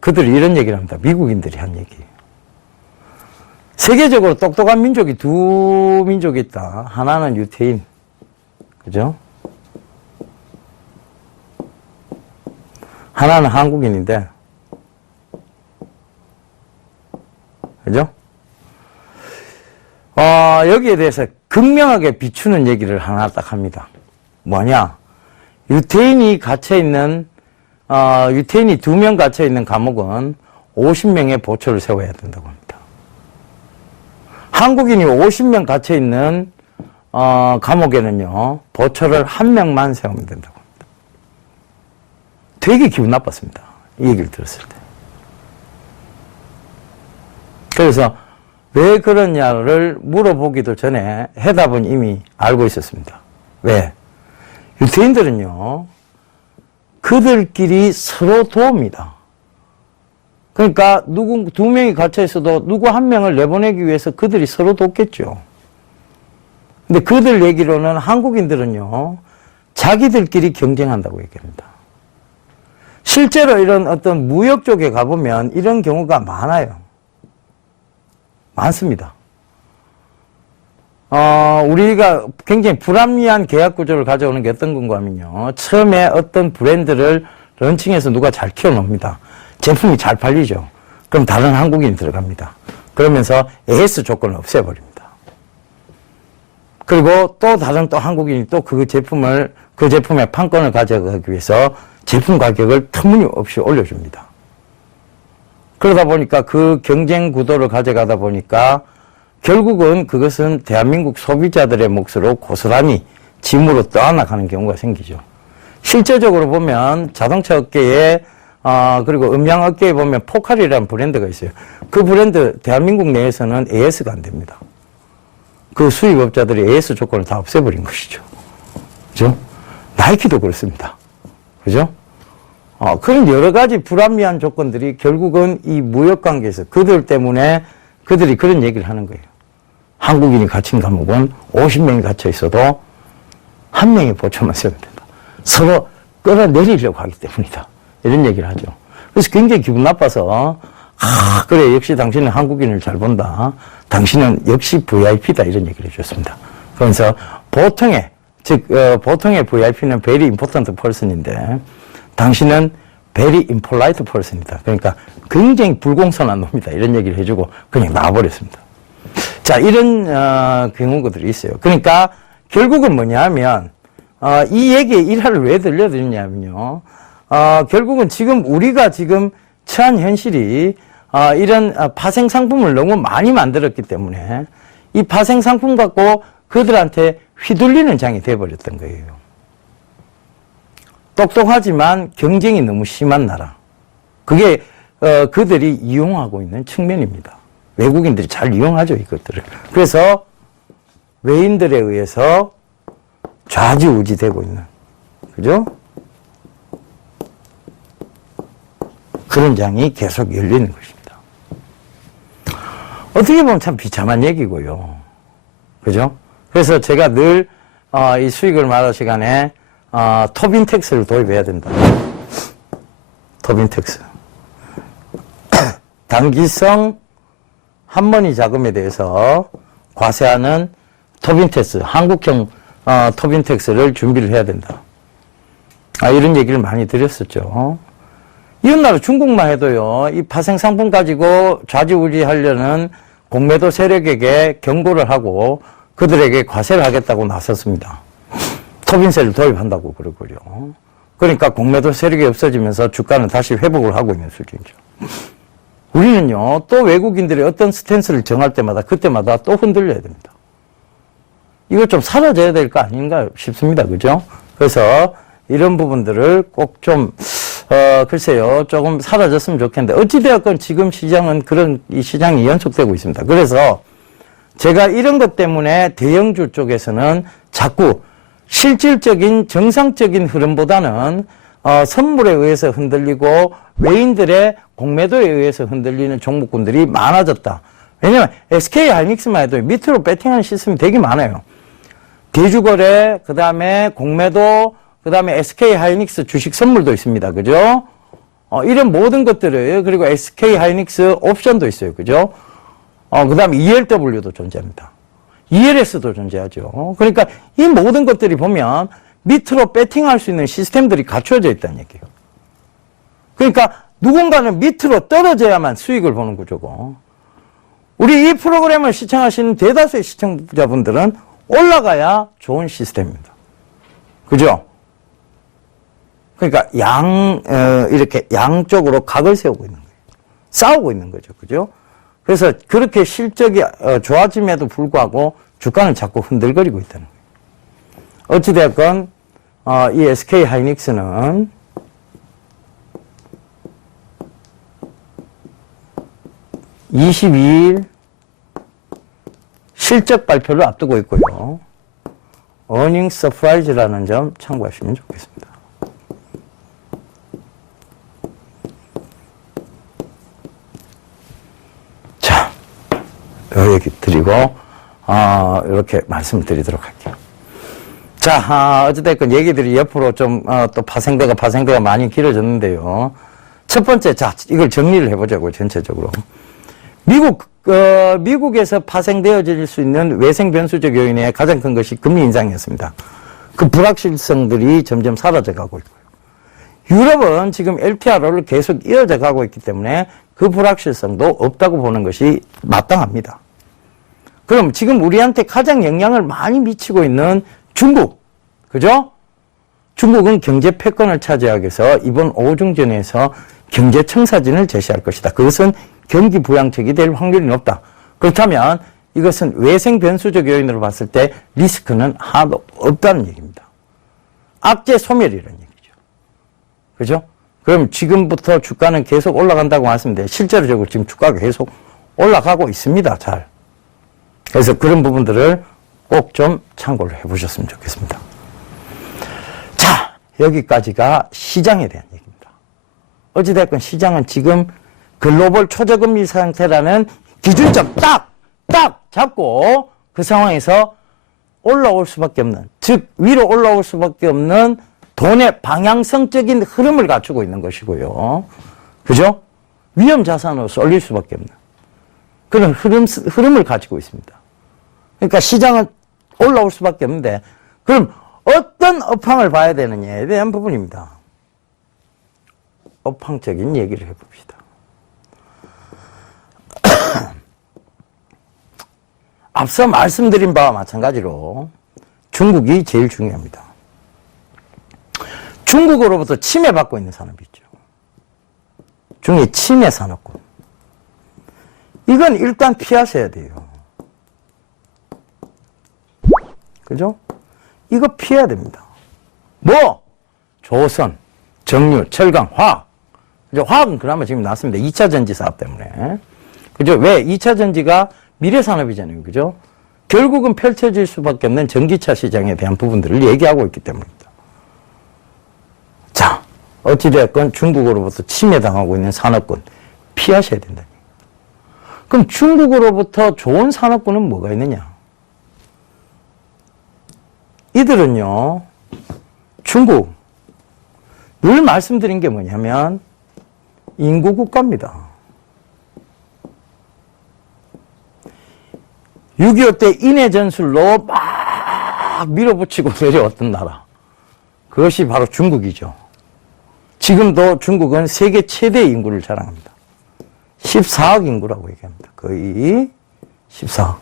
그들이 이런 얘기를 합니다. 미국인들이 한 얘기예요. 세계적으로 똑똑한 민족이 두 민족이 있다. 하나는 유태인. 그죠? 하나는 한국인인데, 그죠? 여기에 대해서 극명하게 비추는 얘기를 하나 딱 합니다. 뭐냐? 유태인이 갇혀있는, 유태인이 2명 갇혀있는 감옥은 50명의 보초를 세워야 된다고 합니다. 한국인이 50명 갇혀있는, 감옥에는요, 보초를 1명만 세우면 된다고 합니다. 되게 기분 나빴습니다. 이 얘기를 들었을 때. 그래서 왜 그러냐를 물어보기도 전에 해답은 이미 알고 있었습니다. 왜? 유태인들은요, 그들끼리 서로 도웁니다. 그러니까 2명이 갇혀 있어도 누구 1명을 내보내기 위해서 그들이 서로 돕겠죠. 근데 그들 얘기로는 한국인들은요, 자기들끼리 경쟁한다고 얘기합니다. 실제로 이런 어떤 무역 쪽에 가보면 이런 경우가 많아요. 많습니다. 우리가 굉장히 불합리한 계약 구조를 가져오는 게 어떤 건가 하면요. 처음에 어떤 브랜드를 런칭해서 누가 잘 키워놓습니다. 제품이 잘 팔리죠. 그럼 다른 한국인이 들어갑니다. 그러면서 AS 조건을 없애버립니다. 그리고 또 다른 또 한국인이 또 그 제품의 판권을 가져가기 위해서 제품 가격을 터무니없이 올려줍니다. 그러다 보니까 그 경쟁 구도를 가져가다 보니까 결국은 그것은 대한민국 소비자들의 몫으로 고스란히 짐으로 떠안아가는 경우가 생기죠. 실제적으로 보면 자동차 업계에 그리고 음량 업계에 보면 포칼이라는 브랜드가 있어요. 그 브랜드 대한민국 내에서는 AS가 안 됩니다. 그 수입업자들이 AS 조건을 다 없애버린 것이죠. 그죠? 나이키도 그렇습니다. 그죠? 그런 여러 가지 불합리한 조건들이 결국은 이 무역관계에서 그들 때문에 그들이 그런 얘기를 하는 거예요. 한국인이 갇힌 감옥은 50명이 갇혀 있어도 1명이 보초만 세우면 된다. 서로 끌어내리려고 하기 때문이다. 이런 얘기를 하죠. 그래서 굉장히 기분 나빠서, 그래, 역시 당신은 한국인을 잘 본다. 당신은 역시 VIP다. 이런 얘기를 해줬습니다. 그러면서 보통의 VIP는 very important person인데, 당신은 very impolite person이다. 그러니까 굉장히 불공손한 놈이다. 이런 얘기를 해주고 그냥 나와버렸습니다. 자, 이런 경우들이 있어요. 그러니까 결국은 뭐냐 하면 이 얘기의 일화를 왜 들려드리냐면요. 결국은 지금 우리가 지금 처한 현실이 이런 파생 상품을 너무 많이 만들었기 때문에 이 파생 상품 갖고 그들한테 휘둘리는 장이 돼버렸던 거예요. 똑똑하지만 경쟁이 너무 심한 나라. 그게 그들이 이용하고 있는 측면입니다. 외국인들이 잘 이용하죠, 이것들을. 그래서 외인들에 의해서 좌지우지되고 있는, 그죠? 그런 장이 계속 열리는 것입니다. 어떻게 보면 참 비참한 얘기고요. 그죠? 그래서 제가 늘, 이 수익을 말할 시간에, 토빈택스를 도입해야 된다. 토빈택스. 단기성 한번이 자금에 대해서 과세하는 토빈택스, 한국형 토빈택스를 준비를 해야 된다. 이런 얘기를 많이 드렸었죠. 이웃나라 중국만 해도요, 이 파생상품 가지고 좌지우지하려는 공매도 세력에게 경고를 하고 그들에게 과세를 하겠다고 나섰습니다. 토빈세를 도입한다고 그러고요. 그러니까 공매도 세력이 없어지면서 주가는 다시 회복을 하고 있는 수준이죠. 우리는요, 또 외국인들이 어떤 스탠스를 정할 때마다 그때마다 또 흔들려야 됩니다. 이거 좀 사라져야 될 거 아닌가 싶습니다. 그죠? 그래서 이런 부분들을 꼭 좀, 글쎄요, 조금 사라졌으면 좋겠는데, 어찌되었건 지금 시장은 이 시장이 연속되고 있습니다. 그래서 제가 이런 것 때문에 대형주 쪽에서는 자꾸 실질적인 정상적인 흐름보다는 선물에 의해서 흔들리고 외인들의 공매도에 의해서 흔들리는 종목군들이 많아졌다. 왜냐면 SK 하이닉스만 해도 밑으로 배팅하는 시스템이 되게 많아요. 대주거래, 그 다음에 공매도, 그 다음에 SK 하이닉스 주식 선물도 있습니다. 그죠? 이런 모든 것들을, 그리고 SK 하이닉스 옵션도 있어요. 그죠? 그 다음에 ELW도 존재합니다. ELS도 존재하죠. 그러니까 이 모든 것들이 보면 밑으로 배팅할 수 있는 시스템들이 갖춰져 있다는 얘기예요. 그러니까 누군가는 밑으로 떨어져야만 수익을 보는 구조고, 우리 이 프로그램을 시청하시는 대다수의 시청자분들은 올라가야 좋은 시스템입니다. 그죠? 그러니까 이렇게 양쪽으로 각을 세우고 있는 거예요. 싸우고 있는 거죠. 그죠? 그래서 그렇게 실적이 좋아짐에도 불구하고 주가는 자꾸 흔들거리고 있다는 거예요. 어찌되었건, 이 SK 하이닉스는 22일 실적 발표를 앞두고 있고요. 어닝 서프라이즈라는 점 참고하시면 좋겠습니다. 자, 요 얘기 드리고 이렇게 말씀을 드리도록 할게요. 자, 어찌됐건 얘기들이 옆으로 좀 또 파생대가 많이 길어졌는데요. 첫 번째, 자, 이걸 정리를 해보자고요. 전체적으로. 미국에서 파생되어질 수 있는 외생 변수적 요인의 가장 큰 것이 금리 인상이었습니다. 그 불확실성들이 점점 사라져 가고 있고요. 유럽은 지금 LTRO를 계속 이어져 가고 있기 때문에 그 불확실성도 없다고 보는 것이 마땅합니다. 그럼 지금 우리한테 가장 영향을 많이 미치고 있는 중국, 그죠? 중국은 경제 패권을 차지하기 위해서 이번 오중전에서 경제 청사진을 제시할 것이다. 그것은 경기 부양책이 될 확률이 높다. 그렇다면 이것은 외생 변수적 요인으로 봤을 때 리스크는 하나도 없다는 얘기입니다. 악재 소멸이라는 얘기죠. 그죠? 그럼 지금부터 주가는 계속 올라간다고 말씀드려요. 실제로적으로 지금 주가가 계속 올라가고 있습니다. 잘. 그래서 그런 부분들을 꼭 좀 참고를 해보셨으면 좋겠습니다. 자, 여기까지가 시장에 대한 얘기입니다. 어찌됐건 시장은 지금 글로벌 초저금리 상태라는 기준점 딱 잡고 그 상황에서 올라올 수밖에 없는, 즉 위로 올라올 수밖에 없는 돈의 방향성적인 흐름을 갖추고 있는 것이고요. 그죠? 위험 자산으로 쏠릴 수밖에 없는 그런 흐름을 가지고 있습니다. 그러니까 시장은 올라올 수밖에 없는데, 그럼 어떤 업황을 봐야 되느냐에 대한 부분입니다. 업황적인 얘기를 해봅시다. 앞서 말씀드린 바와 마찬가지로 중국이 제일 중요합니다. 중국으로부터 침해받고 있는 산업이 있죠. 중국의 침해 산업군. 이건 일단 피하셔야 돼요. 그죠? 이거 피해야 됩니다. 뭐? 조선, 정유, 철강, 화학. 그죠? 화학은 그나마 지금 나왔습니다. 2차 전지 사업 때문에. 그죠? 왜? 2차 전지가 미래 산업이잖아요. 그죠? 결국은 펼쳐질 수밖에 없는 전기차 시장에 대한 부분들을 얘기하고 있기 때문입니다. 자, 어찌되었건 중국으로부터 침해당하고 있는 산업군 피하셔야 된다. 그럼 중국으로부터 좋은 산업군은 뭐가 있느냐? 이들은요, 중국, 늘 말씀드린 게 뭐냐면 인구 국가입니다. 6.25 때 인해 전술로 막 밀어붙이고 내려왔던 나라. 그것이 바로 중국이죠. 지금도 중국은 세계 최대 인구를 자랑합니다. 14억 인구라고 얘기합니다. 거의 14억.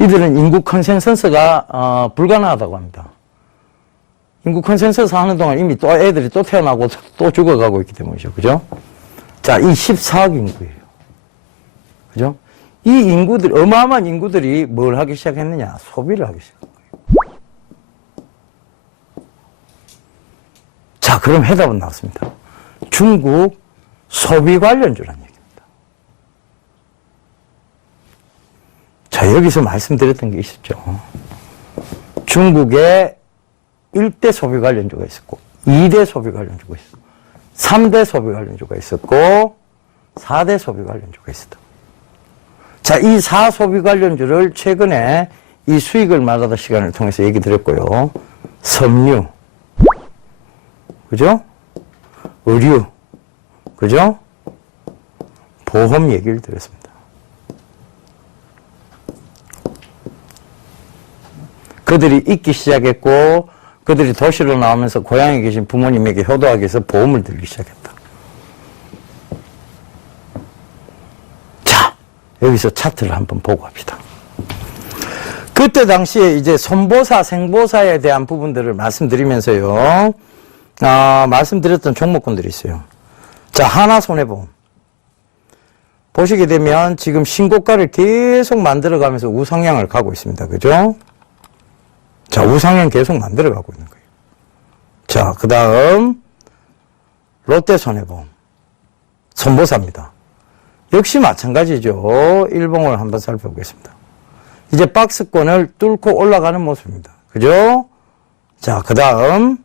이들은 인구 컨센서스가 불가능하다고 합니다. 인구 컨센서스 하는 동안 이미 또 애들이 또 태어나고 또 죽어가고 있기 때문이죠. 그죠? 자, 이 14억 인구예요. 그죠? 이 인구들, 어마어마한 인구들이 뭘 하기 시작했느냐? 소비를 하기 시작한 거예요. 자, 그럼 해답은 나왔습니다. 중국 소비 관련주라는 얘기입니다. 자, 여기서 말씀드렸던 게 있었죠. 중국에 1대 소비 관련주가 있었고, 2대 소비 관련주가 있었고, 3대 소비 관련주가 있었고, 4대 소비 관련주가 있었다. 자, 이 4소비 관련주를 최근에 이 수익을 말하다 시간을 통해서 얘기 드렸고요. 섬유, 그죠? 의류, 그죠? 보험 얘기를 드렸습니다. 그들이 잊기 시작했고, 그들이 도시로 나오면서 고향에 계신 부모님에게 효도하기 위해서 보험을 들기 시작했다. 자, 여기서 차트를 한번 보고 합시다. 그때 당시에 이제 손보사, 생보사에 대한 부분들을 말씀드리면서요, 말씀드렸던 종목군들이 있어요. 자, 하나손해보험. 보시게 되면 지금 신고가를 계속 만들어가면서 우상향을 가고 있습니다. 그죠? 자, 우상향 계속 만들어가고 있는 거예요. 자, 그 다음, 롯데손해보험. 손보사입니다. 역시 마찬가지죠. 일봉을 한번 살펴보겠습니다. 이제 박스권을 뚫고 올라가는 모습입니다. 그죠? 자, 그 다음,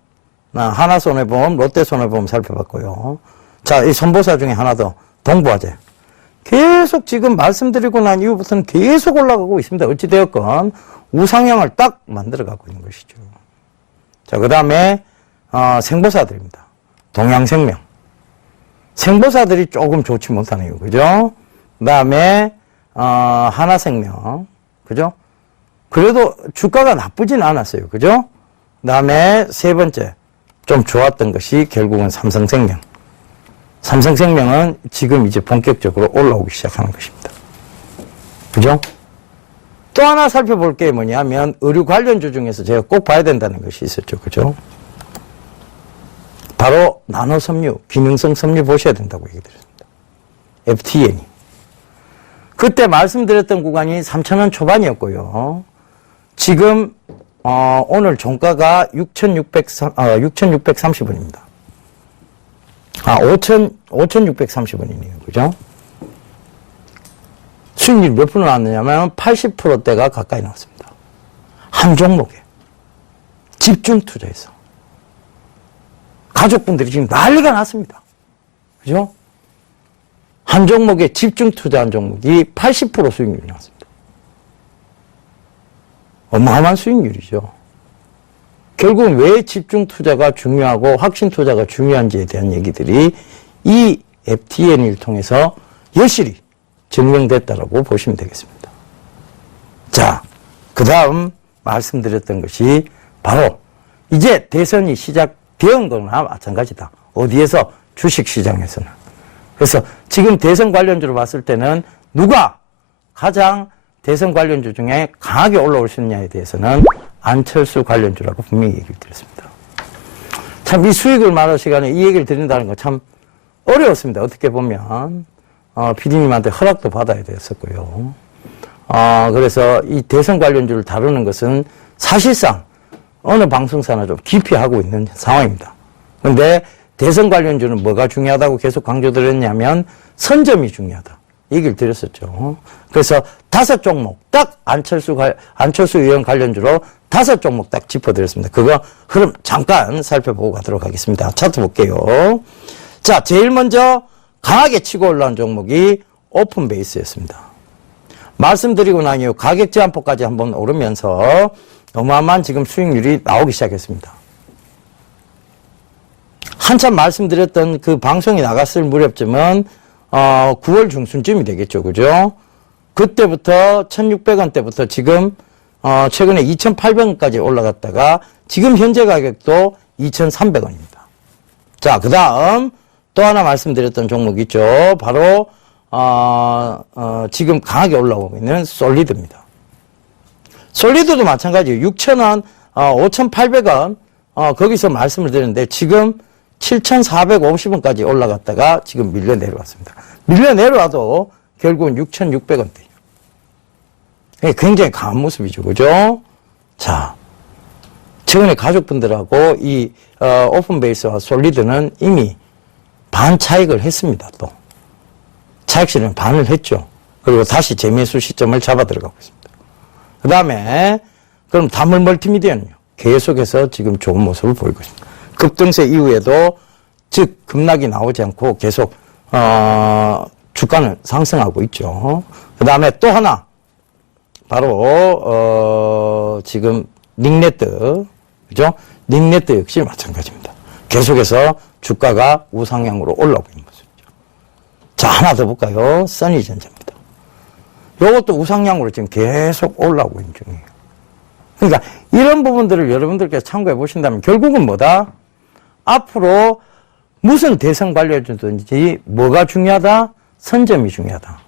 하나손해보험, 롯데손해보험 살펴봤고요. 자, 이 손보사 중에 하나 더, 동부화재. 계속 지금 말씀드리고 난 이후부터는 계속 올라가고 있습니다. 어찌되었건 우상향을 딱 만들어가고 있는 것이죠. 자, 그 다음에 생보사들입니다. 동양생명. 생보사들이 조금 좋지 못하네요. 그죠? 그 다음에 하나생명. 그죠? 그래도 주가가 나쁘진 않았어요. 그죠? 그 다음에 세 번째 좀 좋았던 것이 결국은 삼성생명. 삼성생명은 지금 이제 본격적으로 올라오기 시작하는 것입니다. 그죠? 또 하나 살펴볼 게 뭐냐면 의류 관련주 중에서 제가 꼭 봐야 된다는 것이 있었죠. 그죠? 바로 나노섬유, 기능성 섬유 보셔야 된다고 얘기 드렸습니다. FTN이. 그때 말씀드렸던 구간이 3,000원 초반이었고요. 지금 오늘 종가가 6,630원입니다. 5,630원이네요. 그죠? 수익률이 몇 프로 나왔느냐면 80%대가 가까이 나왔습니다. 한 종목에. 집중 투자해서. 가족분들이 지금 난리가 났습니다. 그죠? 한 종목에 집중 투자한 종목이 80% 수익률이 나왔습니다. 어마어마한 수익률이죠. 결국은 왜 집중 투자가 중요하고 확신 투자가 중요한지에 대한 얘기들이 이 FTN을 통해서 여실히 증명됐다라고 보시면 되겠습니다. 자, 그 다음 말씀드렸던 것이 바로 이제 대선이 시작된 거나 마찬가지다. 어디에서? 주식시장에서는. 그래서 지금 대선 관련주로 봤을 때는 누가 가장 대선 관련주 중에 강하게 올라올 수 있느냐에 대해서는 안철수 관련주라고 분명히 얘기를 드렸습니다. 참 이 수익을 말할 시간에 이 얘기를 드린다는 거 참 어려웠습니다. 어떻게 보면 PD님한테 허락도 받아야 됐었고요. 그래서 이 대선 관련주를 다루는 것은 사실상 어느 방송사나 좀 깊이 하고 있는 상황입니다. 그런데 대선 관련주는 뭐가 중요하다고 계속 강조드렸냐면 선점이 중요하다. 얘기를 드렸었죠. 그래서 5종목 딱 안철수 의원 관련주로 5종목 딱 짚어드렸습니다. 그거 흐름 잠깐 살펴보고 가도록 하겠습니다. 차트 볼게요. 자, 제일 먼저 강하게 치고 올라온 종목이 오픈 베이스였습니다. 말씀드리고 난 이후 가격 제한폭까지 한번 오르면서 어마어마한 지금 수익률이 나오기 시작했습니다. 한참 말씀드렸던 그 방송이 나갔을 무렵쯤은 9월 중순쯤이 되겠죠. 그죠? 그때부터 1,600원대부터 지금 최근에 2,800원까지 올라갔다가 지금 현재 가격도 2,300원입니다. 자, 그 다음 또 하나 말씀드렸던 종목 있죠. 바로 지금 강하게 올라오고 있는 솔리드입니다. 솔리드도 마찬가지예요. 6,000원, 5,800원 거기서 말씀을 드렸는데 지금 7,450원까지 올라갔다가 지금 밀려 내려왔습니다. 밀려 내려와도 결국은 6,600원대. 굉장히 강한 모습이죠. 그죠? 자, 최근에 가족분들하고 이 오픈베이스와 솔리드는 이미 반 차익을 했습니다. 또 차익 실현 반을 했죠. 그리고 다시 재매수 시점을 잡아 들어가고 있습니다. 그 다음에 그럼 다물 멀티미디어는요. 계속해서 지금 좋은 모습을 보이고 있습니다. 급등세 이후에도 즉 급락이 나오지 않고 계속 주가는 상승하고 있죠. 그 다음에 또 하나 바로 지금 닉네트, 그죠? 닉네트 역시 마찬가지입니다. 계속해서 주가가 우상향으로 올라오고 있는 모습이죠. 자, 하나 더 볼까요? 써니전자입니다. 이것도 우상향으로 지금 계속 올라오고 있는 중이에요. 그러니까 이런 부분들을 여러분들께서 참고해 보신다면 결국은 뭐다? 앞으로 무슨 대선 관련주든지 뭐가 중요하다? 선점이 중요하다.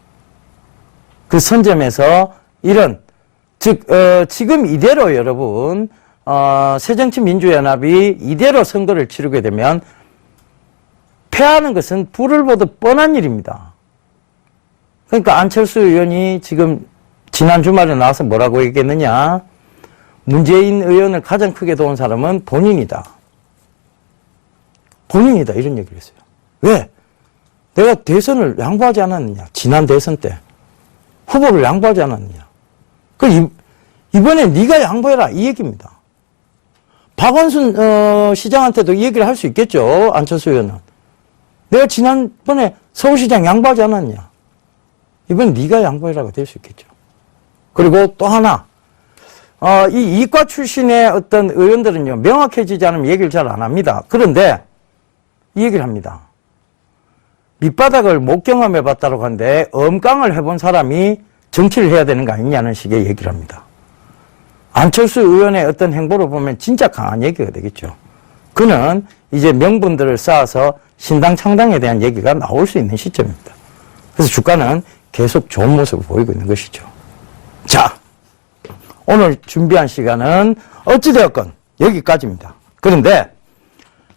그 선점에서 이런 즉 지금 이대로 여러분 새정치민주연합이 이대로 선거를 치르게 되면 패하는 것은 불을 보듯 뻔한 일입니다. 그러니까 안철수 의원이 지금 지난 주말에 나와서 뭐라고 얘기했느냐? 문재인 의원을 가장 크게 도운 사람은 본인이다. 본인이다 이런 얘기를 했어요. 왜? 내가 대선을 양보하지 않았느냐? 지난 대선 때 후보를 양보하지 않았느냐? 그 이번에 네가 양보해라 이 얘기입니다. 박원순 시장한테도 이 얘기를 할 수 있겠죠. 안철수 의원은. 내가 지난번에 서울시장 양보하지 않았냐? 이번 네가 양보해라가 될 수 있겠죠. 그리고 또 하나 이 이과 출신의 어떤 의원들은요 명확해지지 않으면 얘기를 잘 안 합니다. 그런데 이 얘기를 합니다. 밑바닥을 못 경험해 봤다고 하는데 엄깡을 해본 사람이 정치를 해야 되는 거 아니냐는 식의 얘기를 합니다. 안철수 의원의 어떤 행보를 보면 진짜 강한 얘기가 되겠죠. 그는 이제 명분들을 쌓아서 신당 창당에 대한 얘기가 나올 수 있는 시점입니다. 그래서 주가는 계속 좋은 모습을 보이고 있는 것이죠. 자, 오늘 준비한 시간은 어찌되었건 여기까지입니다. 그런데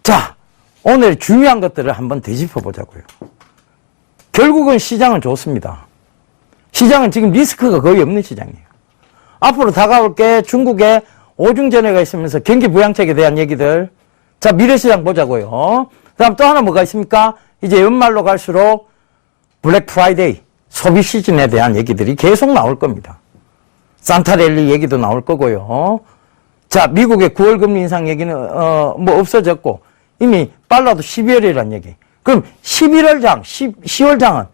자, 오늘 중요한 것들을 한번 되짚어 보자고요. 결국은 시장은 좋습니다. 시장은 지금 리스크가 거의 없는 시장이에요. 앞으로 다가올 게 중국에 오중전해가 있으면서 경기 부양책에 대한 얘기들. 자, 미래시장 보자고요. 그 다음 또 하나 뭐가 있습니까? 이제 연말로 갈수록 블랙 프라이데이, 소비 시즌에 대한 얘기들이 계속 나올 겁니다. 산타랠리 얘기도 나올 거고요. 자, 미국의 9월 금리 인상 얘기는 뭐 없어졌고 이미 빨라도 12월이라는 얘기. 그럼 11월 장, 10월 장은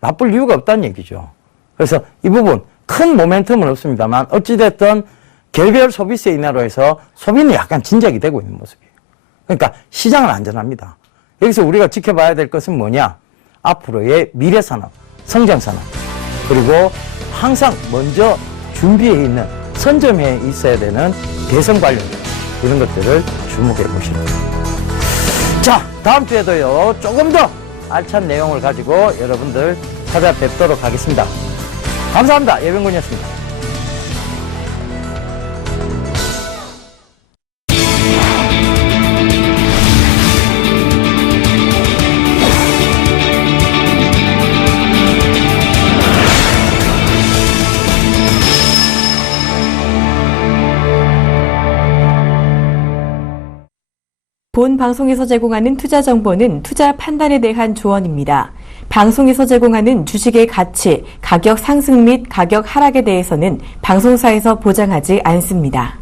나쁠 이유가 없다는 얘기죠. 그래서 이 부분 큰 모멘텀은 없습니다만 어찌됐든 개별 소비세 인하로 해서 소비는 약간 진작이 되고 있는 모습이에요. 그러니까 시장은 안전합니다. 여기서 우리가 지켜봐야 될 것은 뭐냐? 앞으로의 미래산업, 성장산업, 그리고 항상 먼저 준비해 있는 선점해 있어야 되는 대선 관련 이런 것들을 주목해 보시는 거예요. 자, 다음 주에도요 조금 더 알찬 내용을 가지고 여러분들 찾아뵙도록 하겠습니다. 감사합니다. 예병군이었습니다. 본 방송에서 제공하는 투자 정보는 투자 판단에 대한 조언입니다. 방송에서 제공하는 주식의 가치, 가격 상승 및 가격 하락에 대해서는 방송사에서 보장하지 않습니다.